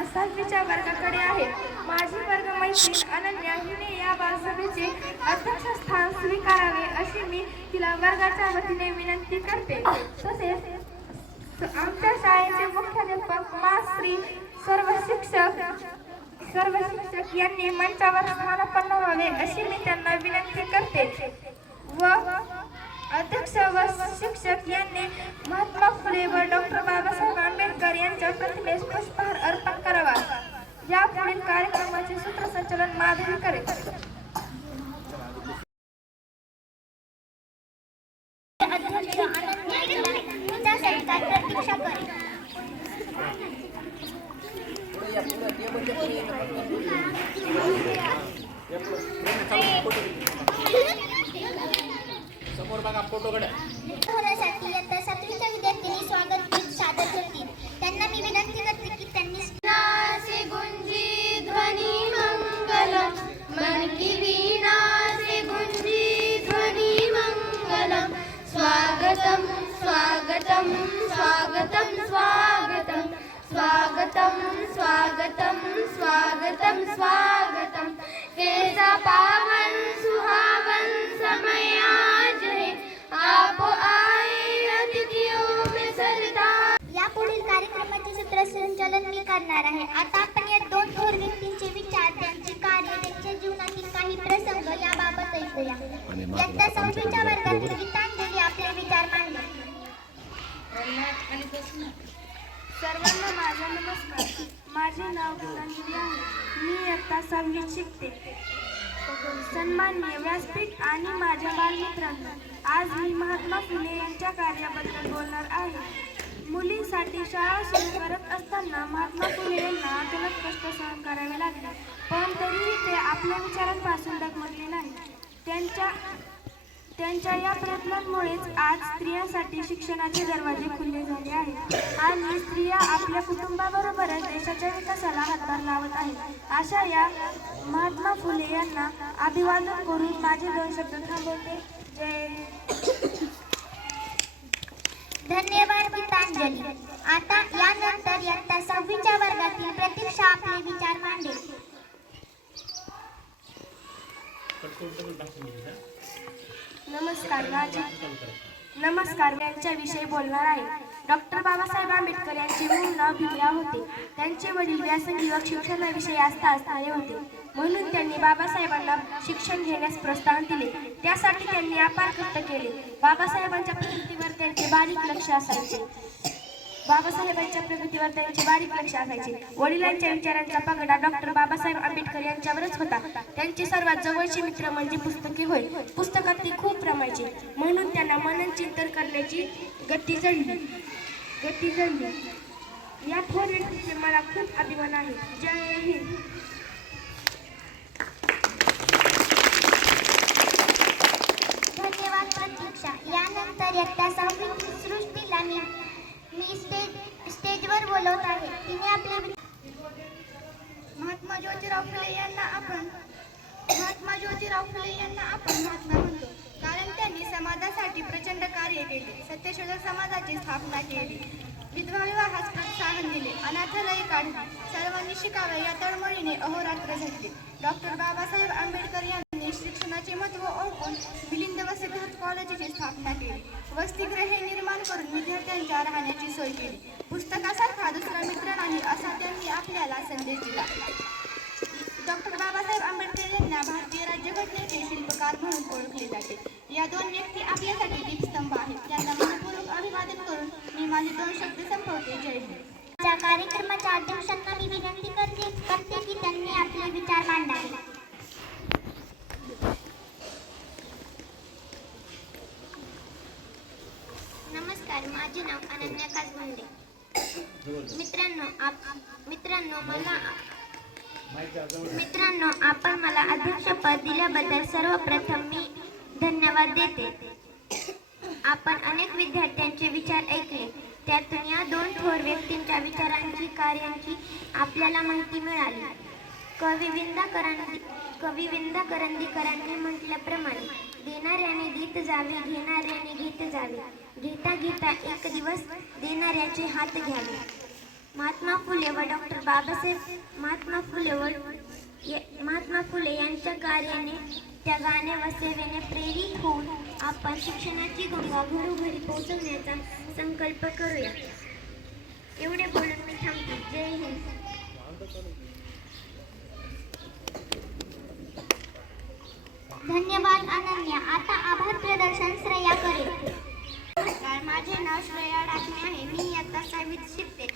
इयत्ता 7वीच्या वर्गाकडे आहे. माझी वर्गमैत्रीण अनन्या हिने या बालसभेचे अध्यक्षस्थान स्वीकारावे अशी मी तिला वर्गाच्या वतीने विनंती करते. तसेच आमच्या शाळेचे मुख्याध्यापक श्री सर्व शिक्षक यांनी मंचावर स्थानापन्न व्हावे अशी मी त्यांना विनंती करते व अध्यक्ष व शिक्षक यांनी महात्मा फुले व डॉक्टर बाबासाहेब आंबेडकर यांच्या प्रतिमेस पुष्पहार अर्पण करावा. या पुढील कार्यक्रमाचे सूत्रसंचालन माधवी करेल. समोर बघा फोटो काढा. होण्यासाठी इयत्ता 7वीच्या विद्यार्थ्यांनी स्वागत गीत सादर करतील. त्यांना मी विनंती करते की त्यांनी से गुंजी ध्वनि मंगलम मन की वीणा से गुंजी ध्वनि मंगलम स्वागतम स्वागतम स्वागतम स्वागतम स्वागतम स्वागतम स्वागतम स्वागतम कैसा पावन सुहावन समय आज है आप आए अतिथियों में सरदार. या पुढील कार्यक्रमाचे सूत्रसंचालन मी करणार आहे. आता आपण या दोन थोर व्यक्तींचे विचार, त्यांचे कार्य, त्यांच्या जीवनातील काही प्रसंग याबाबत ऐकूया. इयत्ता 6वीच्या वर्गातील गीतांजली आपले विचार मांडली. सर्वांना माझा नमस्कार. माझे नाव गीतांजली आहे. मी इयत्ता 6वीत शिकते. सन्माननीय व्यासपीठ आणि माझ्या बालमित्रांनो, आज मी महात्मा फुले यांच्या कार्याबद्दल बोलणार आहे. मुलींसाठी शाळा सुरू करत असताना महात्मा फुले यांना अतोनात कष्ट सहन करावे लागले, पण तरीही ते आपल्या विचारांपासून डगमगले नाही. त्यांच्या या प्रयत्नांमुळेच आज स्त्रियांसाठी शिक्षणाचे दरवाजे खुले झाले आहेत आणि स्त्रिया आपल्या कुटुंबाबरोबरच देशाच्या विकासाला हातभार लावत आहेत. अशा या महात्मा फुले यांना अभिवादन करून माझे 2 शब्द थांबवते. जय हिंद. धन्यवाद गीतांजली. आता यानंतर इयत्ता 6वीच्या वर्गातील प्रतीक्षा आपले विचार मांडेल. नमस्कार. यांच्याविषयी बोलणार आहे. डॉक्टर बाबासाहेब आंबेडकर यांचे मूळ नाव भीमराव होते. त्यांचे वडील व्यासंगी व शिक्षणाविषयी आस्था असणारे होते, म्हणून त्यांनी बाबासाहेबांना शिक्षण घेण्यास प्रोत्साहन दिले. त्यासाठी त्यांनी अपार कष्ट केले. बाबासाहेबांच्या प्रगतीवर त्यांचे बारीक लक्ष असायचे. वडिलांच्या विचारांचा पगडा डॉक्टर बाबासाहेब आंबेडकर यांच्यावरच होता. त्यांचे सर्वात जवळचे मित्र म्हणजे पुस्तके होय. पुस्तकात ते खूप रमायचे, म्हणून त्यांना मनन चिंतन करण्याची गती जडली. या थोर व्यक्तीचे मला खूप अभिमान आहे. जय हिंद. धन्यवाद प्रतीक्षा. यानंतर इयत्ता 6वी सृष्टीला मी स्टेजवर बोलवत आहे. तिने आपले महात्मा ज्योतिराव फुले यांना आपण महात्मा म्हणतो, कारण त्यांनी समाजासाठी प्रचंड कार्य केले. सत्यशोधक समाजाची स्थापना केली, विधवा विवाहास प्रोत्साहन दिले, अनाथालय काढली, सर्वांनी शिकावे या तळमळीने अहोरात्र झटले. डॉक्टर बाबासाहेब आंबेडकर यांनी शिक्षणाचे महत्त्व ओळखून मिलिंद व सिद्धार्थ कॉलेजची स्थापना केली. वसतिगृहे निर्माण करून विद्यार्थ्यांच्या राहण्याची सोय केली. पुस्तकासारखा दुसरा मित्र नाही असा त्यांनी आपल्याला संदेश दिला. डॉक्टर बाबासाहेब आंबेडकर यांना भारतीय राज्यघटनेचे शिल्पकार म्हणून ओळखले जाते. या 2 व्यक्ती आपल्यासाठी दीपस्तंभ आहेत. त्यांना मनपूर्वक अभिवादन करून मी माझे 2 शब्द संपवते. जय हिंद. या कार्यक्रमाच्या अध्यक्षांना मी विनंती करते की त्यांनी आपले विचार मांडावे. नमस्कार. माझे नाव अनन्या काजमुंडे. मित्रांनो, आपण मला अध्यक्षपद दिल्याबद्दल सर्वप्रथम मी धन्यवाद देते. आपण अनेक विद्यार्थ्यांचे विचार ऐकले, त्यातून या 2 थोर व्यक्तींच्या विचारांची, कार्यांची आपल्याला माहिती मिळाली. कवी विंदा करंदीकरांनी म्हटल्याप्रमाणे देणाऱ्याने देत जावे, घेणाऱ्याने घेत जावे, घेता घेता एक दिवस देणाऱ्याचे हात घ्यावे. महात्मा फुले व डॉक्टर बाबासाहेब महात्मा फुले यांच्या कार्याने, त्यागाने व सेवेने प्रेरित होऊन आपण शिक्षणाची गंगा घरोघरी पोहोचवण्याचा संकल्प करूया. एवढे बोलून मी थांबते. जय हिंद. धन्यवाद अनन्या. आता आभार प्रदर्शन श्रेया करेल. नमस्कार, माझे नाव श्रेया डाकणे आहे. मी इयत्ता 6वीत शिकते.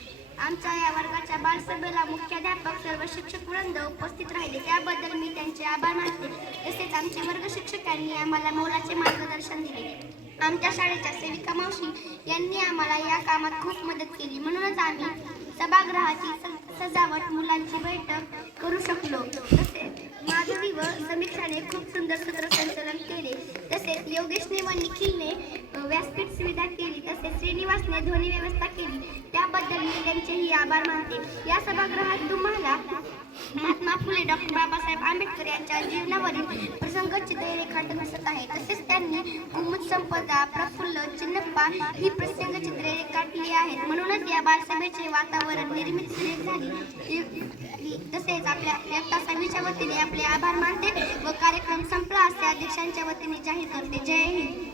आमच्या या वर्गाच्या बालसभेला मुख्याध्यापक, सर्व शिक्षक वृंद उपस्थित राहिले, त्याबद्दल मी त्यांचे आभार मानते. तसेच आमचे वर्ग शिक्षकांनी आम्हाला मोलाचे मार्गदर्शन दिले. आमच्या शाळेच्या सेविका मावशी यांनी आम्हाला या कामात खूप मदत केली. म्हणूनच आम्ही सभागृहाची सजावट, मुलांची बैठक करू शकलो. तसेच माधवी व समीक्षाने खूप सुंदर सूत्रसंचलन केले. तसेच योगेशने व निखिलने व्यासपीठ सुविधा केली. तसेच श्रीनिवासने ध्वनी व्यवस्था केली. त्याबद्दल मी त्यांचेही आभार मानते. या सभागृहात तुम्हाला महात्मा फुले, डॉक्टर बाबासाहेब आंबेडकर यांच्या जीवनावरील प्रसंगचित्रे रेखाटन दिसत आहे. तसेच त्यांनी कुमुद संपदा, प्रफुल्ल, चिन्नप्पा ही प्रसंगचित्रे रेखाटली आहेत. म्हणूनच या बालसभेचे वातावरण निर्मित झाली. तसेच आपल्या इयत्ता 6वीच्या वतीने आपले आभार मानते व कार्यक्रम संपला असे अध्यक्षांच्या वतीने जाहीर करते. जय हिंद.